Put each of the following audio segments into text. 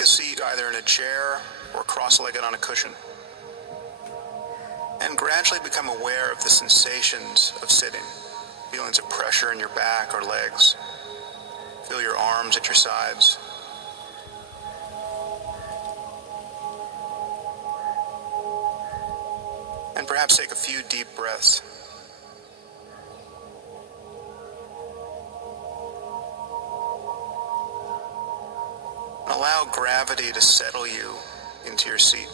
take a seat either in a chair or cross-legged on a cushion, and gradually become aware of the sensations of sitting. Feelings of pressure in your back or legs. Feel your arms at your sides. And perhaps take a few deep breaths. And allow gravity to settle you into your seat.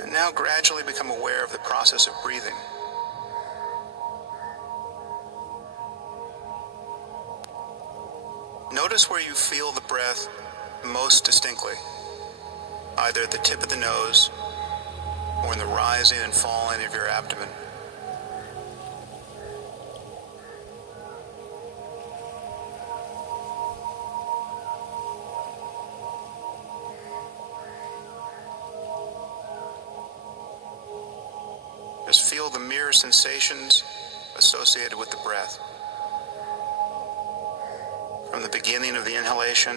And now gradually become aware of the process of breathing. Notice where you feel the breath most distinctly, either at the tip of the nose or in the rising and falling of your abdomen. Just feel the mirror sensations associated with the breath. From the beginning of the inhalation,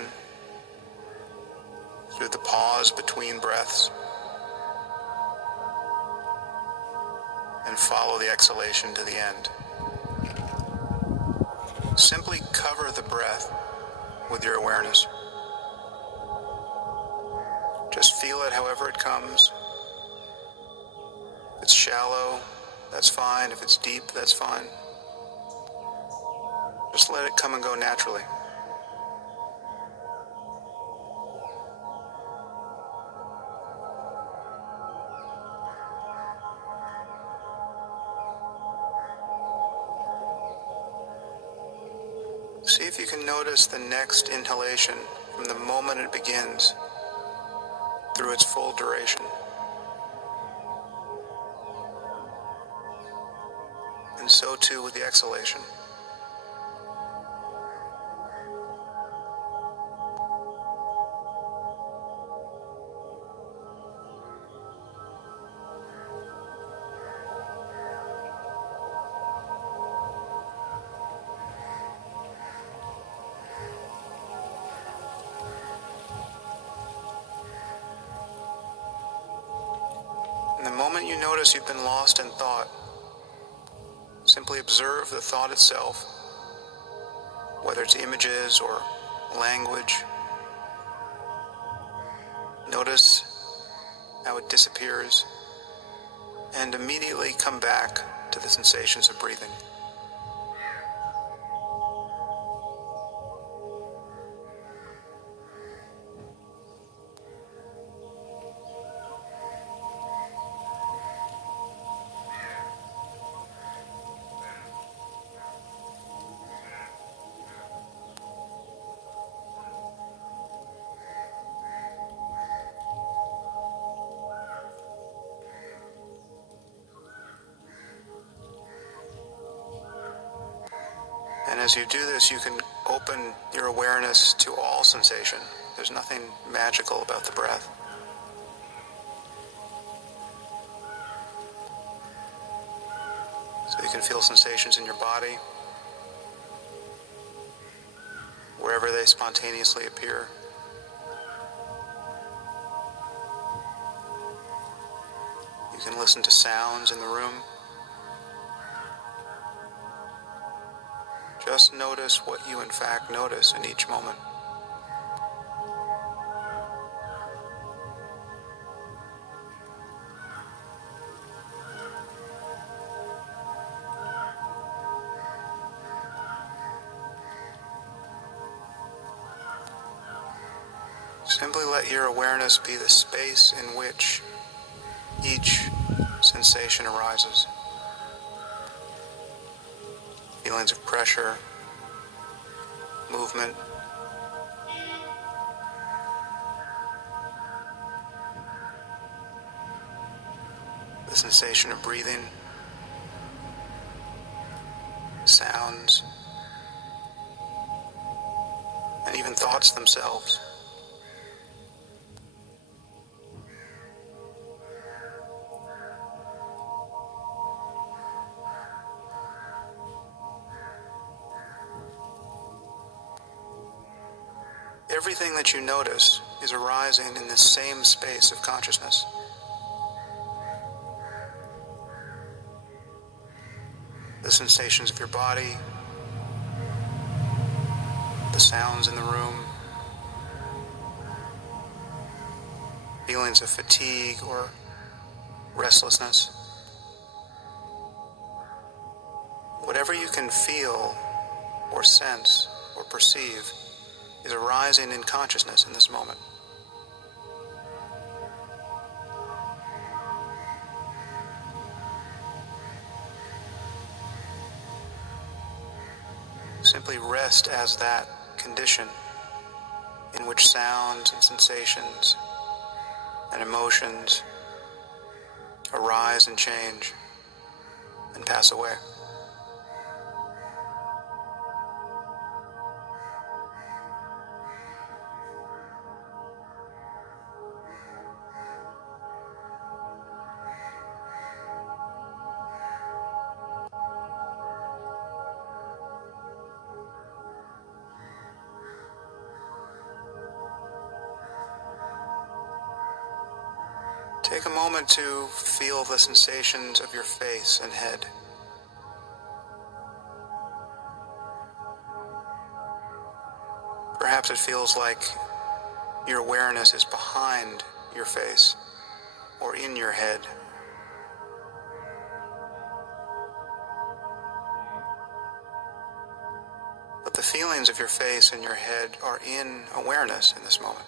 through the pause between breaths, and follow the exhalation to the end. Simply cover the breath with your awareness. Just feel it however it comes. If it's shallow, that's fine. If it's deep, that's fine. Just let it come and go naturally. See if you can notice the next inhalation from the moment it begins through its full duration. And so too with the exhalation. And the moment you notice you've been lost in thought, simply observe the thought itself, whether it's images or language. Notice how it disappears, and immediately come back to the sensations of breathing. And as you do this, you can open your awareness to all sensation. There's nothing magical about the breath. So you can feel sensations in your body, wherever they spontaneously appear. You can listen to sounds in the room. Just notice what you in fact notice in each moment. Simply let your awareness be the space in which each sensation arises. Feelings of pressure, movement, the sensation of breathing, sounds, and even thoughts themselves. everything that you notice is arising in this same space of consciousness. The sensations of your body, the sounds in the room, feelings of fatigue or restlessness. Whatever you can feel or sense or perceive is arising in consciousness in this moment. Simply rest as that condition in which sounds and sensations and emotions arise and change and pass away. Take a moment to feel the sensations of your face and head. Perhaps it feels like your awareness is behind your face or in your head. But the feelings of your face and your head are in awareness in this moment.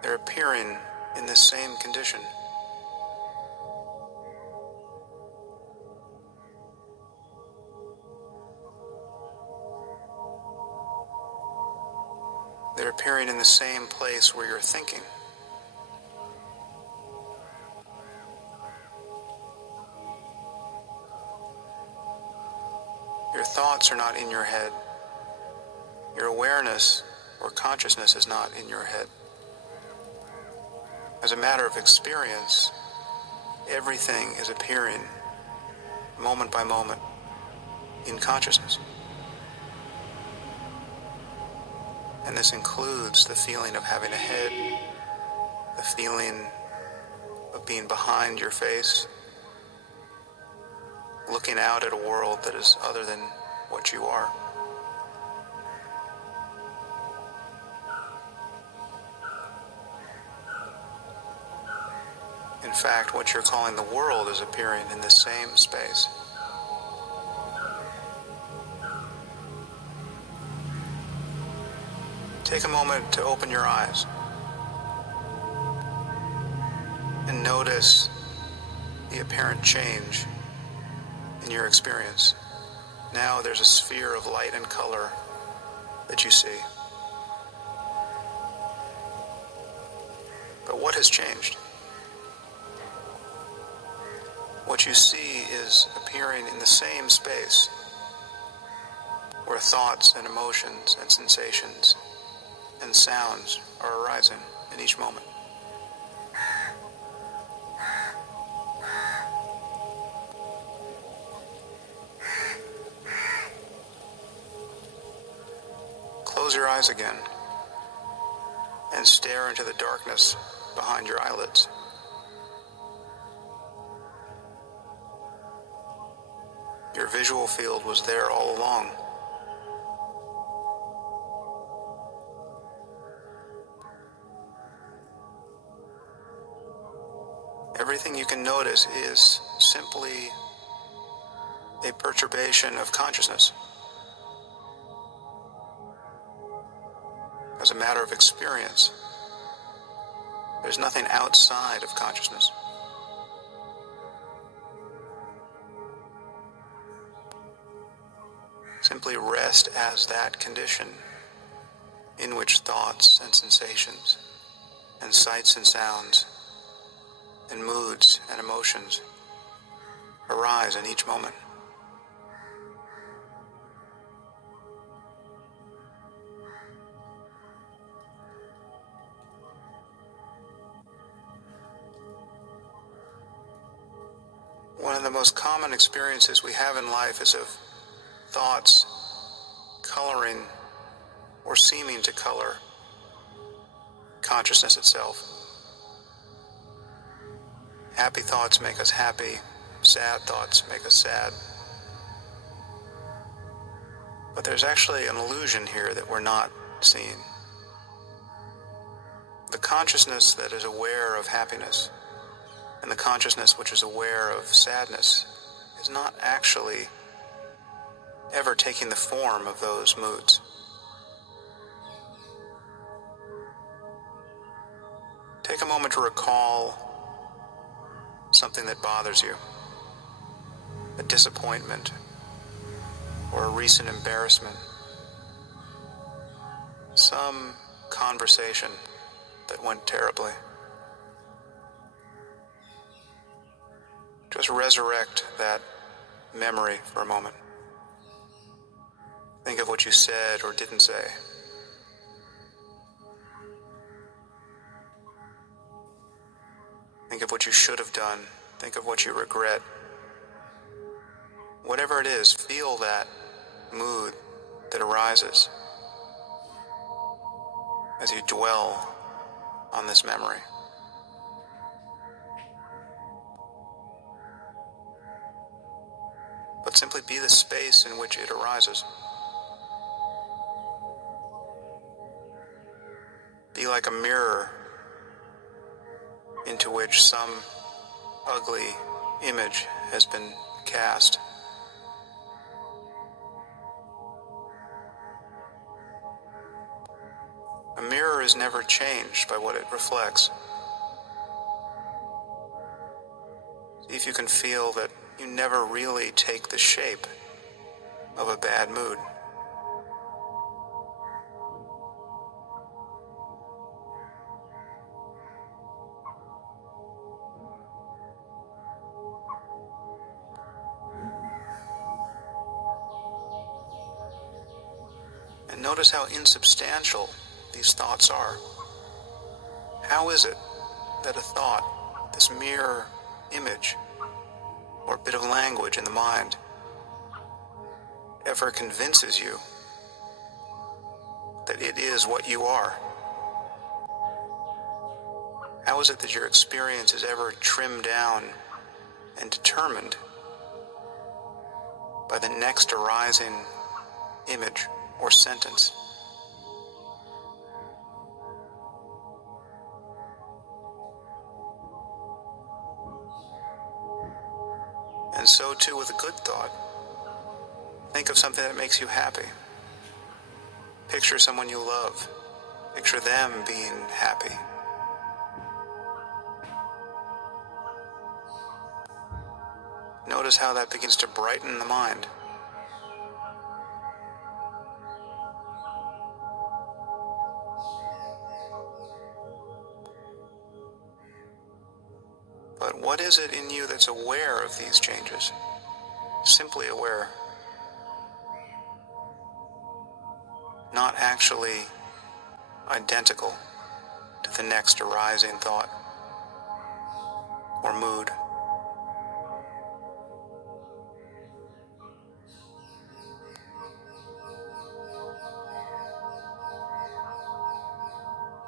They're appearing in this same condition. They're appearing in the same place where you're thinking. Your thoughts are not in your head. Your awareness or consciousness is not in your head. As a matter of experience, everything is appearing moment by moment in consciousness. And this includes the feeling of having a head, the feeling of being behind your face, looking out at a world that is other than what you are. In fact, what you're calling the world is appearing in the same space. Take a moment to open your eyes and notice the apparent change in your experience. Now there's a sphere of light and color that you see. But what has changed? What you see is appearing in the same space where thoughts and emotions and sensations and sounds are arising in each moment. Close your eyes again and stare into the darkness behind your eyelids. Your visual field was there all along. Everything you can notice is simply a perturbation of consciousness. As a matter of experience, there's nothing outside of consciousness. Simply rest as that condition in which thoughts and sensations and sights and sounds and moods and emotions arise in each moment. One of the most common experiences we have in life is of thoughts coloring or seeming to color consciousness itself. Happy thoughts make us happy, sad thoughts make us sad. But there's actually an illusion here that we're not seeing. The consciousness that is aware of happiness and the consciousness which is aware of sadness is not actually ever taking the form of those moods. Take a moment to recall something that bothers you, a disappointment or a recent embarrassment, some conversation that went terribly. Just resurrect that memory for a moment. Think of what you said or didn't say. Think of what you should have done. Think of what you regret. Whatever it is, feel that mood that arises as you dwell on this memory. But simply be the space in which it arises. Be like a mirror into which some ugly image has been cast. A mirror is never changed by what it reflects. See if you can feel that you never really take the shape of a bad mood. And notice how insubstantial these thoughts are. How is it that a thought, this mere image or bit of language in the mind, ever convinces you that it is what you are? How is it that your experience is ever trimmed down and determined by the next arising image or sentence? And so too with a good thought. Think of something that makes you happy. Picture someone you love. Picture them being happy. Notice how that begins to brighten the mind. But what is it in you that's aware of these changes? Simply aware. Not actually identical to the next arising thought or mood.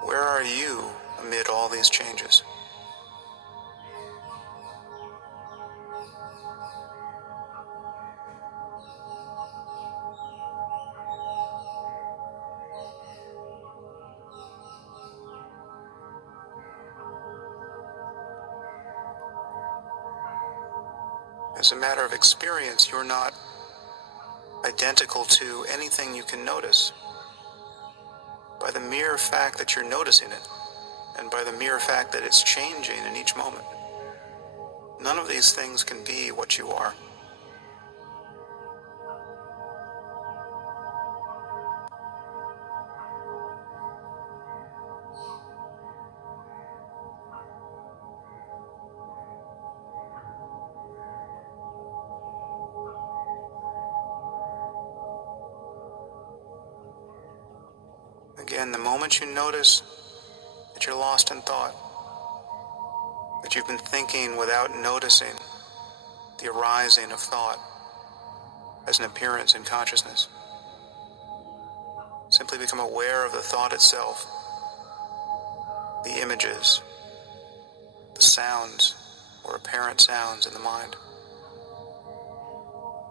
Where are you amid all these changes? As a matter of experience, you're not identical to anything you can notice. By the mere fact that you're noticing it, and by the mere fact that it's changing in each moment, none of these things can be what you are. Again, the moment you notice that you're lost in thought, that you've been thinking without noticing the arising of thought as an appearance in consciousness, Simply become aware of the thought itself, the images, the sounds or apparent sounds in the mind.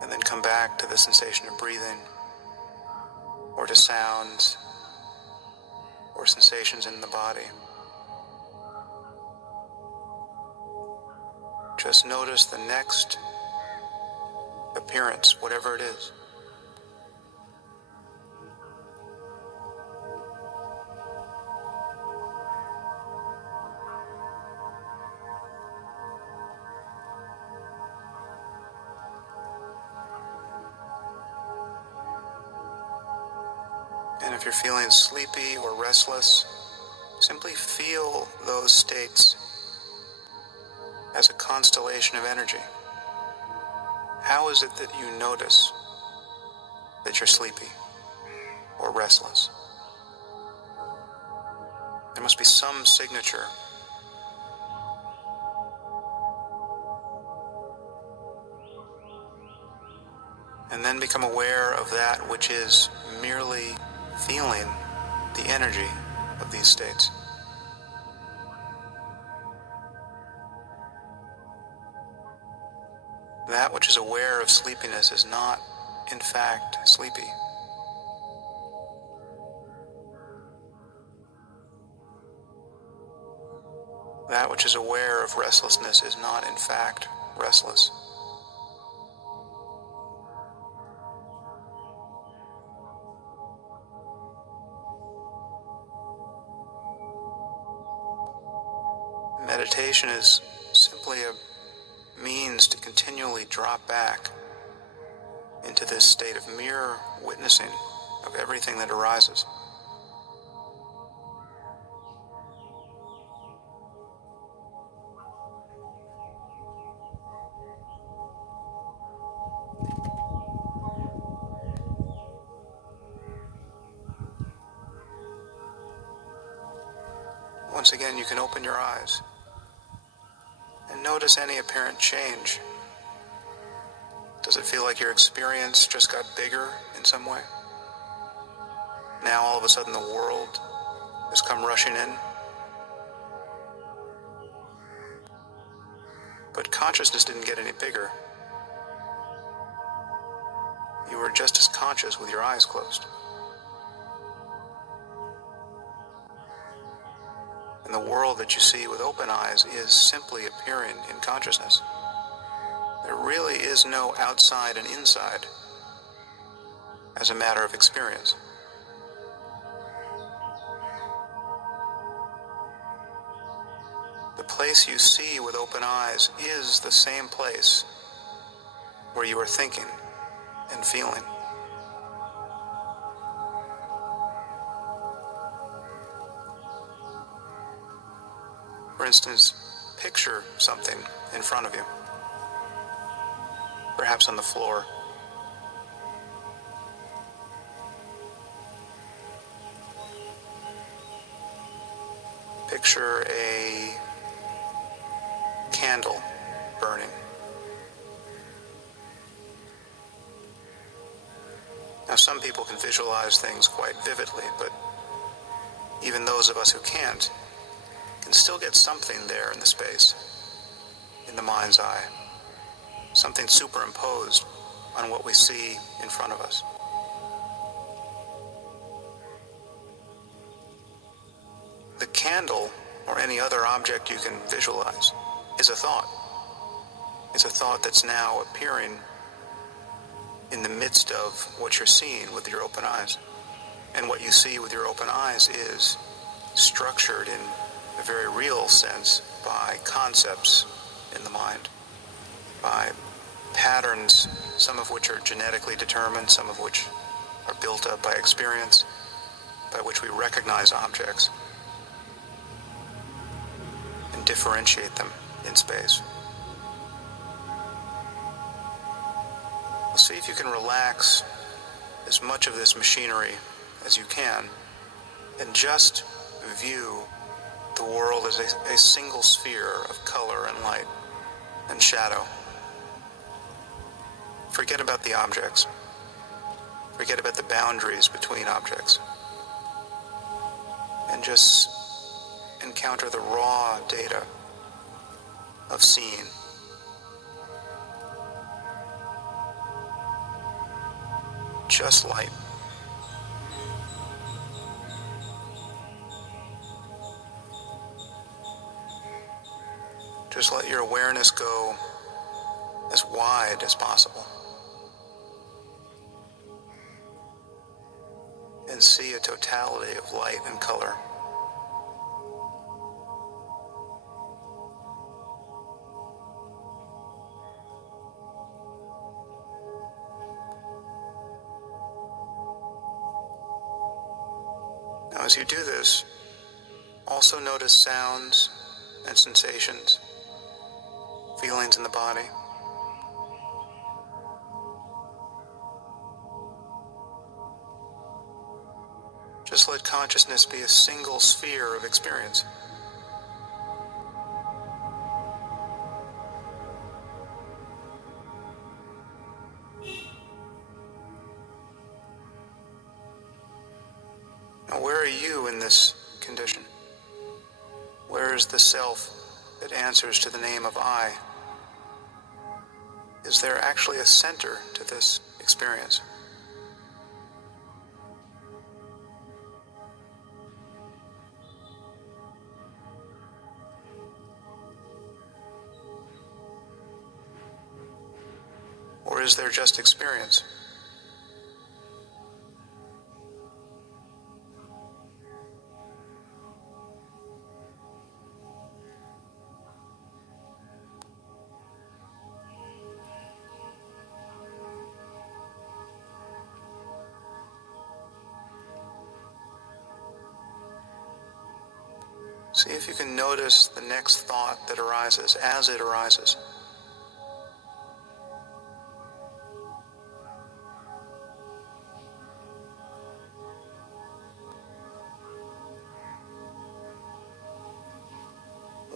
And then come back to the sensation of breathing, or to sounds or sensations in the body. Just notice the next appearance, whatever it is. And if you're feeling sleepy or restless, simply feel those states as a constellation of energy. How is it that you notice that you're sleepy or restless? There must be some signature. And then become aware of that which is merely feeling the energy of these states. That which is aware of sleepiness is not, in fact, sleepy. That which is aware of restlessness is not, in fact, restless. Meditation is simply a means to continually drop back into this state of mere witnessing of everything that arises. Once again, you can open your eyes and notice any apparent change. Does it feel like your experience just got bigger in some way? Now all of a sudden the world has come rushing in? But consciousness didn't get any bigger. You were just as conscious with your eyes closed. And the world that you see with open eyes is simply appearing in consciousness. There really is no outside and inside as a matter of experience. The place you see with open eyes is the same place where you are thinking and feeling. For instance, picture something in front of you, perhaps on the floor. Picture a candle burning. Now, some people can visualize things quite vividly, but even those of us who can't can still get something there in the space, in the mind's eye, something superimposed on what we see in front of us. The candle, or any other object you can visualize, is a thought. It's a thought that's now appearing in the midst of what you're seeing with your open eyes. And what you see with your open eyes is structured in a very real sense by concepts in the mind, by patterns, some of which are genetically determined, some of which are built up by experience, by which we recognize objects and differentiate them in space. See if you can relax as much of this machinery as you can and just view the world as a single sphere of color and light and shadow. Forget about the objects. Forget about the boundaries between objects. and just encounter the raw data of seeing. Just light. Just let your awareness go as wide as possible and see a totality of light and color. Now, as you do this, also notice sounds and sensations, feelings in the body. Just let consciousness be a single sphere of experience. Now, where are you in this condition? Where is the self that answers to the name of I? Is there actually a center to this experience? Or is there just experience? See if you can notice the next thought that arises as it arises.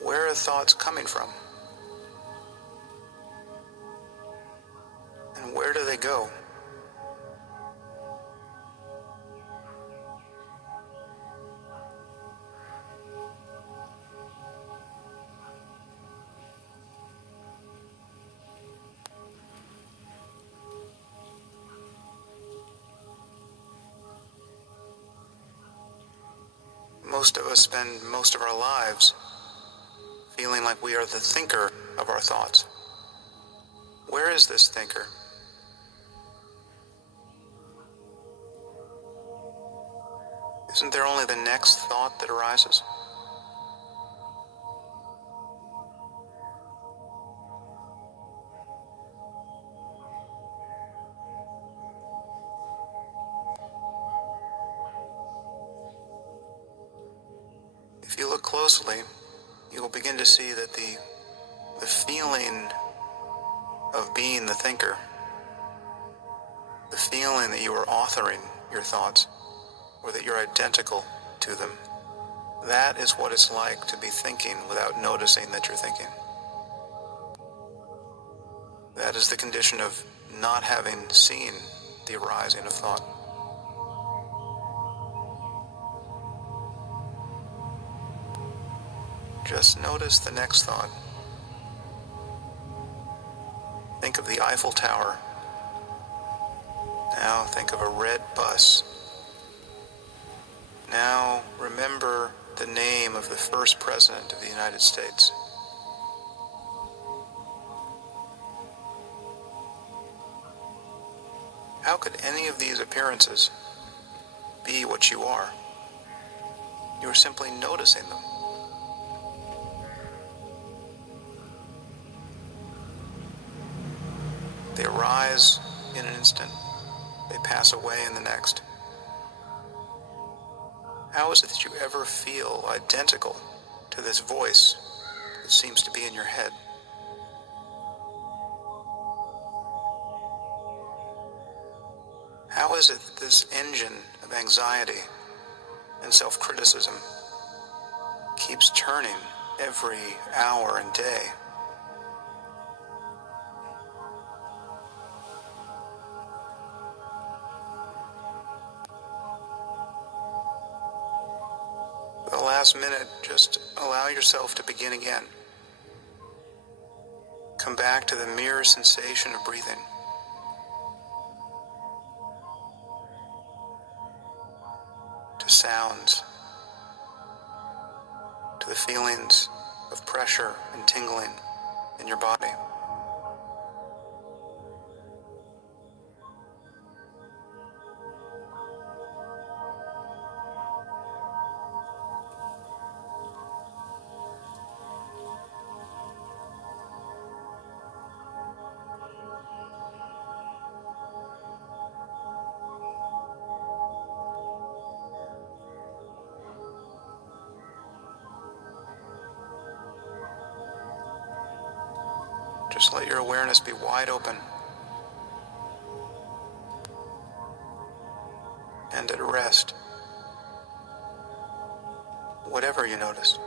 Where are thoughts coming from? And where do they go? Most of us spend most of our lives feeling like we are the thinker of our thoughts. Where is this thinker? Isn't there only the next thought that arises? If you look closely, you will begin to see that the feeling of being the thinker, the feeling that you are authoring your thoughts, or that you're identical to them, that is what it's like to be thinking without noticing that you're thinking. That is the condition of not having seen the arising of thought. Just notice the next thought. Think of the Eiffel Tower. Now think of a red bus. Now remember the name of the first president of the United States. How could any of these appearances be what you are? You are simply noticing them. They arise in an instant. They pass away in the next. How is it that you ever feel identical to this voice that seems to be in your head? How is it that this engine of anxiety and self-criticism keeps turning every hour and day? last minute, just allow yourself to begin again. Come back to the mere sensation of breathing. To sounds, to the feelings of pressure and tingling in your body. Just let your awareness be wide open and at rest, whatever you notice.